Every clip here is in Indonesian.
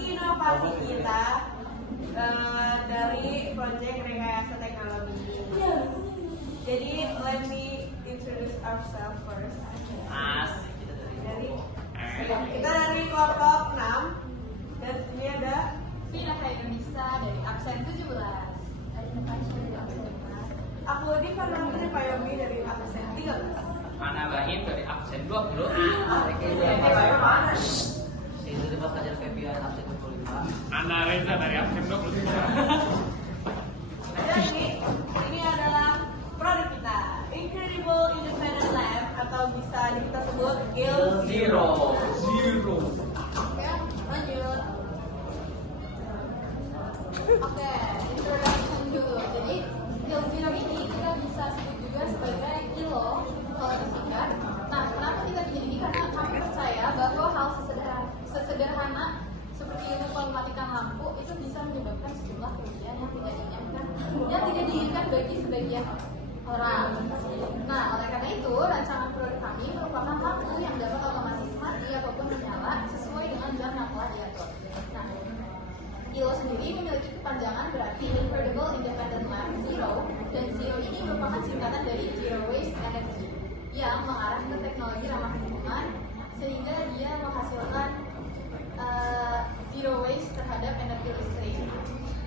inovasi kita dari proyek rekayasa teknologi ini. Jadi let me introduce ourselves first. Kita dari kelompok 6 dan ini ada Vina Indonesia dari absen 17. Aku di Fernanda Payomi dari absen 13. Ana Bahim dari absen 20. Itu di pas ajar Febian absen 25. Ana Reza dari absen 23. Jadi ini adalah produk kita, Incredible Independent Lab atau bisa kita sebut Zero. Oke, lanjut. Oke, introduction dulu. Jadi skill zero ini kita bisa sebut juga sebagai ILO kalau disingkat. Nah, kenapa kita bikin ini? Karena kami percaya bahwa hal sesederhana seperti ilmu mematikan lampu itu bisa menyebabkan sejumlah kerugian yang tidak diinginkan bagi sebagian orang. Nah, oleh karena itu, rancangan produk kami merupakan lampu yang dapat otomatis mati ataupun menyala sesuai dengan jam yang telah diatur. Nah, ILO sendiri memiliki kepanjangan berarti Incredible Independent Lab Zero, dan Zero ini merupakan singkatan dari Zero Waste Energy yang mengarah ke teknologi ramah lingkungan sehingga dia menghasilkan zero waste terhadap energi listrik.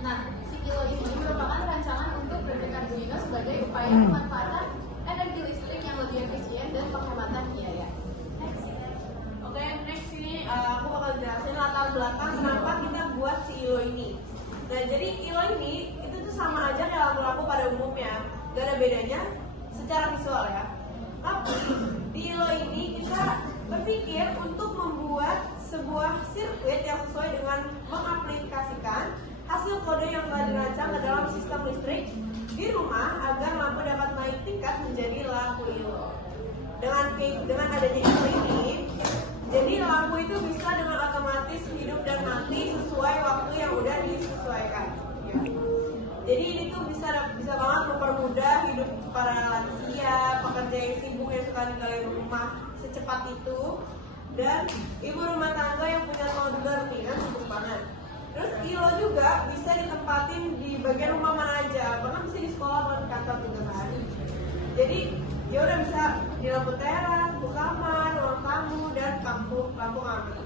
Nah, si ILO ini merupakan rancangan untuk produk Arduino sebagai upaya pemanfaatan energi listrik yang lebih efisien dan penghematan biaya. Oke, next ini aku bakal jelasin latar belakang kenapa kita buat si ILO ini. Nah, jadi ILO ini itu tuh sama aja kayak lampu-lampu pada umumnya, gak ada bedanya secara visual ya. Tapi di ILO ini kita berpikir untuk membuat sebuah sirkuit yang sesuai dengan mengaplikasikan hasil kode yang telah dirancang ke dalam sistem listrik di rumah agar lampu dapat naik tingkat menjadi lampu ILO. Dengan adanya ILO ini, jadi lampu itu bisa dengan otomatis hidup dan mati sesuai waktu yang udah disesuaikan. Ya. Jadi ini tuh bisa banget mempermudah hidup para lansia, pekerja yang sibuk yang suka ninggalin rumah secepat itu, dan ibu rumah tangga yang punya toddler nih kan sibuk banget. Terus ILO juga bisa ditempatin di bagian rumah mana aja, bahkan bisa di sekolah atau di kantor juga kan. Jadi dia udah bisa di lampu teras, lampu kamar, ruang tamu, dan lampu amin.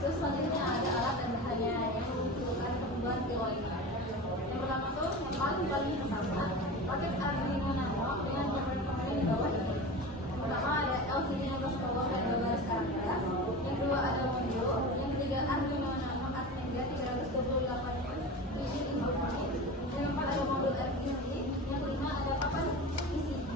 Terus selanjutnya ada alat dan bahaya yang membutuhkan pembuat ILO ini. Yang pertama tuh, yang paling pertama, paket Arduino Nano dengan komponen di bawah ini. Yang pertama ada LCD 16 power dan 12 karakter. Yang kedua ada modul. Yang ketiga Arduino Nano Artega 328 biji input. Yang keempat ada modul RGB. Yang kelima ada papan PCB.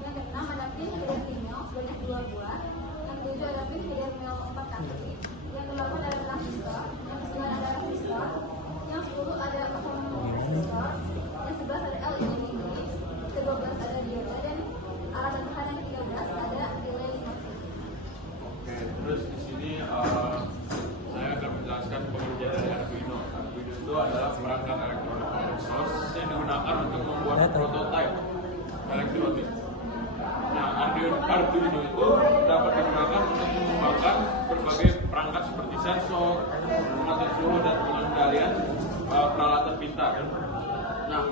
Yang keenam ada pin header sinyal sebanyak 2 buah. Yang ketujuh ada pin header mil 4 kali. Yang ke-8 ada transistor. Yang ke-9 ada resistor. Yang 10 ada autonomous resistor. Yang 11 ada LED mini. Ke-12 ada dioda, dan alat dan bahan yang ke-13 ada relay 5 volt. Oke, terus di sini saya akan menjelaskan pengerjaan dari Arduino. Arduino itu adalah perangkat elektronik open source yang digunakan untuk membuat prototipe elektronik. Nah, Arduino itu dapat digunakan untuk mengembangkan berbagai perangkat seperti sensor, pengatur suhu, dan pengendalian peralatan pintar. Nah,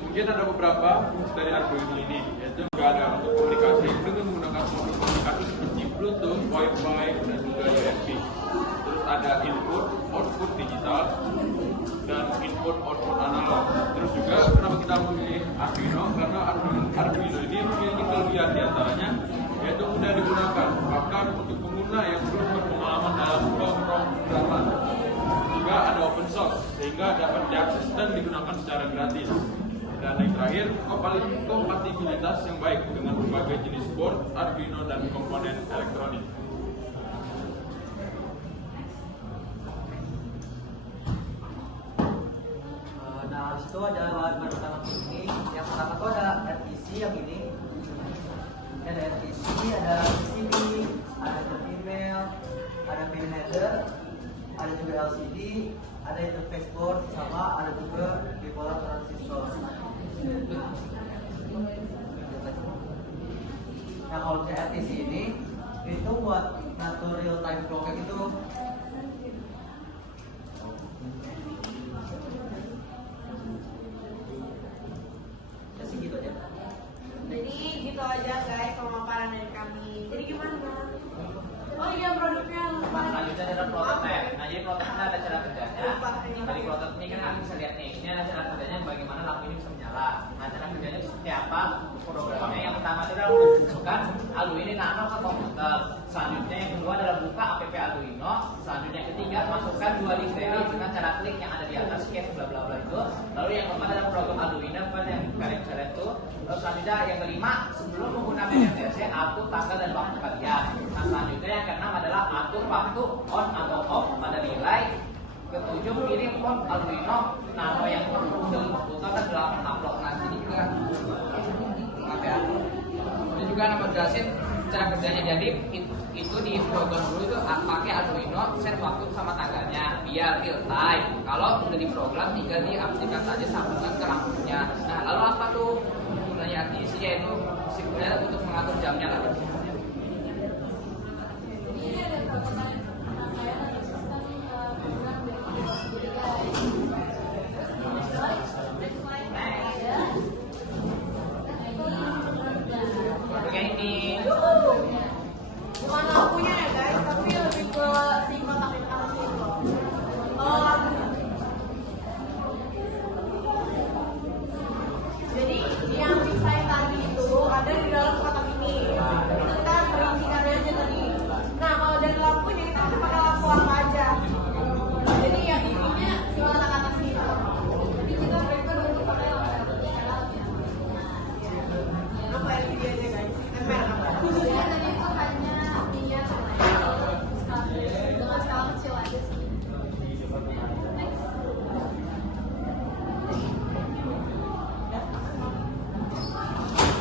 mungkin ada beberapa fungsi dari Arduino ini, yaitu juga ada untuk komunikasi dengan menggunakan modul komunikasi seperti Bluetooth, Wi-Fi, dan juga USB. Terus ada input, output digital, dan input, output analog. Terus juga kenapa kita memilih Arduino? Karena Arduino ini memiliki kelebihan diantaranya, yaitu mudah digunakan, bahkan untuk pengguna yang belum berpengalaman dalam pemrograman. Juga ada open source, sehingga dapat diakses dan digunakan secara gratis. Dan yang terakhir, kompatibilitas yang baik dengan berbagai jenis board, Arduino, dan komponen elektronik. Nah, itu ada bahan pertama ini. Yang pertama itu ada RTC yang ini. Ini ada RTC, ada PCB, ada email, ada pin header, ada juga LCD, ada interface board, sama ada juga bipolar transistor. Nah, kalau RTC ini itu buat ngatur real time clock itu ya sih gitu aja. Jadi gitu aja guys pemaparan dari kami. Jadi gimana? Oh iya produknya lupa. Selanjutnya ada prototipe. Nah, jadi prototipe ada cara kerjanya. Lupa, ini. Dari prototipe ini kan kalian bisa lihat nih. Ini ada cara kerjanya bagaimana lampu ini bisa menyala. Nah, cara kerjanya seperti apa? Programnya yang pertama itu adalah menunjukkan Arduino Nano ke komputer. Selanjutnya yang kedua adalah buka app Arduino. Selanjutnya yang ketiga masukkan dua link dari dengan cara klik yang ada di atas kayak bla bla bla itu. Lalu yang keempat adalah program Arduino yang kalian bisa lihat tuh. Lalu selanjutnya yang kelima sebelum menggunakan RTC atur tanggal dan waktu kalian. Nah, selanjutnya yang keenam adalah atur waktu on atau off pada relay. Ketujuh kirim kode Arduino Nano yang berbuka ke 8 upload. Nah, sini juga maaf ya. Ini juga nama jelasin cara kerjanya. Jadi itu di program dulu itu pakai Arduino set waktu sama tanggalnya biar real time. Kalau udah di program tinggal diaplikasikan saja sambungkan ke lampunya. Nah, lalu apa tuh gunanya RTC yaitu sebenarnya untuk mengatur jamnya lah. Ini ada prototipe rangkaian atau sistem program dari sendiri guys. Next slide ada. Oke, ini Bukan lampunya ya guys, tapi lebih ke si kotak atas itu loh. Jadi yang desain tadi itu ada di dalam kotak ini. Itu kita perincikannya aja tadi. Nah kalau dari lampunya kita bisa pakai lampu apa aja. Jadi yang intinya si kotak atas itu. Jadi kita prefer untuk pakai lampu merah ya. Apa LED aja guys? Tempel apa? Ya, tadi itu hanya dia dengan skala kecil aja sih. Next.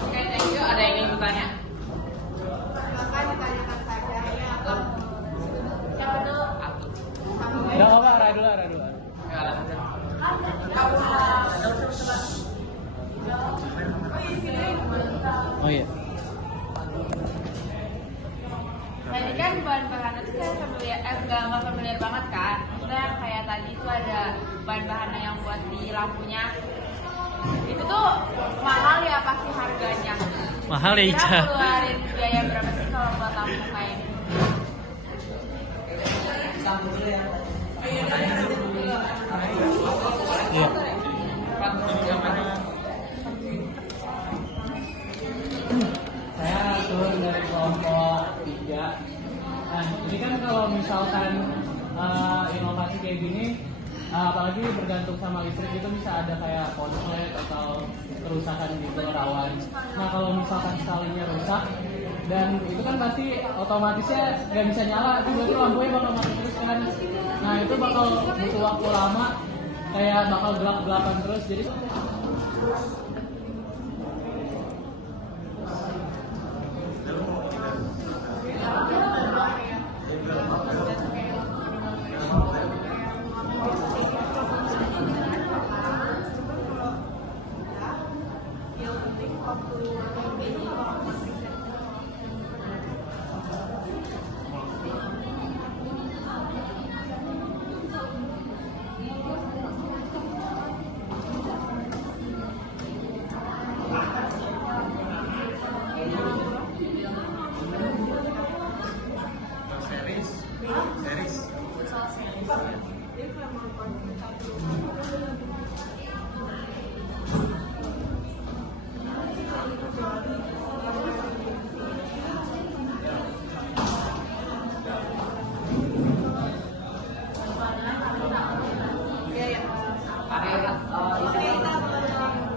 oke, thank you. Ada yang ingin bertanya? Maka ditanyakan saja ya atau siapa dulu? Aku. Udah apa? Rai dulu. Ya, lah. Kamu oh iya sini. Oh iya. Tadi kan bahan-bahannya tuh kayak familiar, nggak familiar banget kan. Kita yang kayak tadi tuh ada bahan-bahannya yang buat di lampunya. Itu tuh mahal ya pasti harganya. Mahal ya, Kira Ica. keluarin biaya berapa sih kalau buat lampu kayak ini? Sambung dulu ya. Iya. Saya turun dari kelompok 3. Nah, ini kan kalau misalkan inovasi kayak gini, apalagi bergantung sama listrik itu bisa ada kayak konslet atau kerusakan gitu rawan. Nah, kalau misalkan salinnya rusak dan itu kan pasti otomatisnya nggak bisa nyala, itu berarti lampunya bakal mati terus kan. Nah, itu bakal butuh waktu lama, kayak bakal gelap-gelapan terus. Jadi Yang penting waktu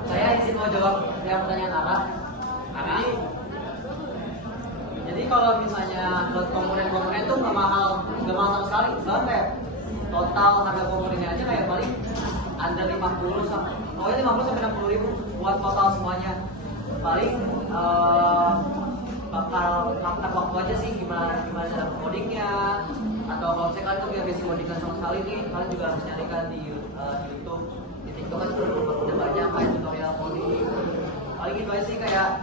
Saya izin mau jawab yang pertanyaan Ara. Jadi kalau misalnya buat komponen-komponen itu nggak mahal sama sekali. Soalnya total harga komponennya aja kayak paling under 50 sampai 50 sampai 60 ribu buat total semuanya. Paling bakal makan waktu aja sih gimana cara codingnya, atau kalau saya kalian tuh yang basic codingan sama sekali nih kalian juga harus nyarikan di YouTube, di TikTok kan udah banyak kayak tutorial coding. Paling gitu aja sih, kayak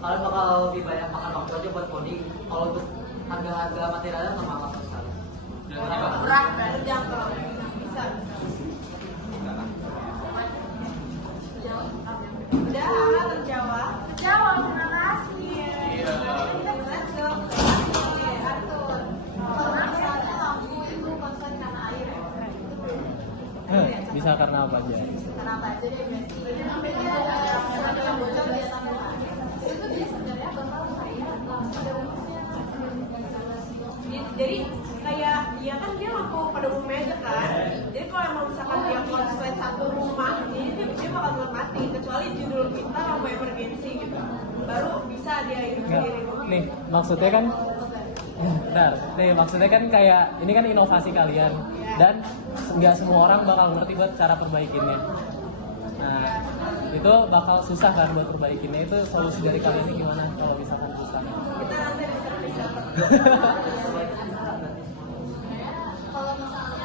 kalian bakal lebih banyak makan waktu aja buat coding. Kalau untuk harga materialnya nggak mahal sekali. Murah, terjangkau. Bisa. Udah, terjawab. Jawab, terima kasih. Iya. Let's go. Oke, Arthur. Kalau misalnya lampu itu konsen karena air ya? Bisa karena apa aja? Karena apa aja deh berarti. Ini ada yang bocor di atas rumah. Itu dia sebenarnya bakal kayak pada umumnya. Jadi kayak dia kan dia lampu pada umumnya aja kan. Jadi kalau emang misalkan dia konslet satu rumah, dia bakal tetap mati kecuali judul kita lampu emergency gitu. Baru bisa dia hidup Nggak. sendiri. Nih, maksudnya kan Bentar, nih maksudnya kan kayak ini kan inovasi kalian dan nggak semua orang bakal ngerti buat cara perbaikinnya. Nah, itu bakal susah kan buat perbaikinnya. Itu solusi dari kalian ini gimana kalau misalkan susah? Kita nanti bisa. Kalau misalnya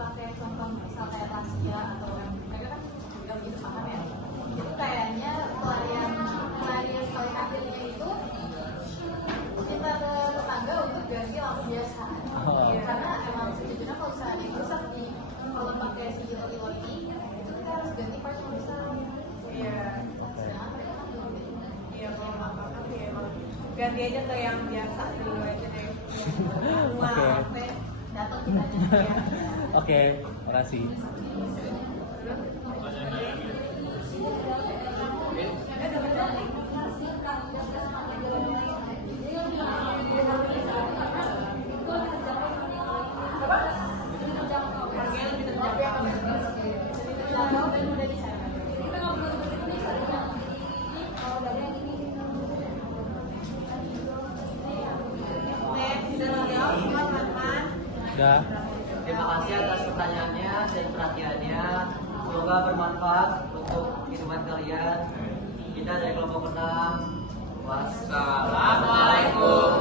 pakai contoh misal kayak Tasya atau yang mereka kan nggak begitu paham ya. Itu kayaknya pelarian paling akhirnya itu kita ke tetangga untuk ganti lampu biasa. Oh. Karena emang sejujurnya kalau misalnya ada yang rusak nih, kalau pakai si kilo ini itu kita harus ganti part yang besar. Iya. Nah, mereka kan belum gitu. Iya kalau nggak apa-apa sih emang ganti aja ke yang biasa dulu aja deh. Oke. Datang kita aja ya. Oke, makasih. Harganya lebih terjangkau. Sudah menjawab semua teman-teman. Udah. Terima kasih atas pertanyaannya dan perhatiannya. Semoga bermanfaat untuk kehidupan kalian. Kita dari kelompok 6. Wassalamualaikum.